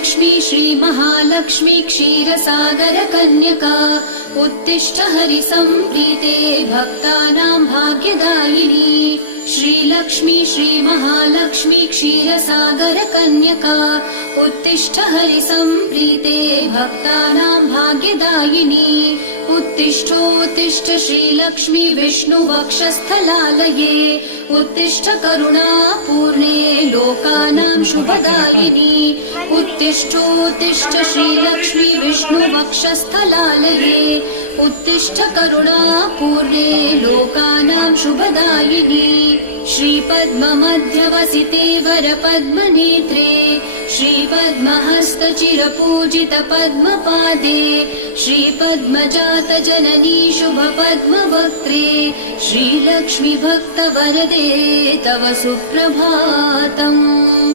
श्रीलक्ष्मी श्रीमहालक्ष्मी क्षीरसागरकन्यका उत्तिष्ठ हरिसम्प्रीते भक्तानां भाग्यदायिनी। श्रीलक्ष्मी श्रीमहालक्ष्मी क्षीरसागरकन्यका उत्तिष्ठ हरिसम्प्रीते भक्तानां भाग्यदायिनी। उत्तिष्ठोत्तिष्ठ श्रीलक्ष्मी विष्णुवक्षस्थलालये उत्तिष्ठ करुणापूर्णे लोकानां शुभदायिनी। उत्तिष्ठोत्तिष्ठ श्रीलक्ष्मी विष्णुवक्षस्थलालये उत्तिष्ठ करुणापूर्णे लोकानां शुभदायिनी। श्रीपद्ममध्यवसिते वरपद्मनेत्रे श्रीपद्महस्तचिरपूजित पद्मपादे श्रीपद्मजातजननी शुभपद्मवक्त्रे श्रीलक्ष्मी भक्तवरदे तव सुप्रभातम्।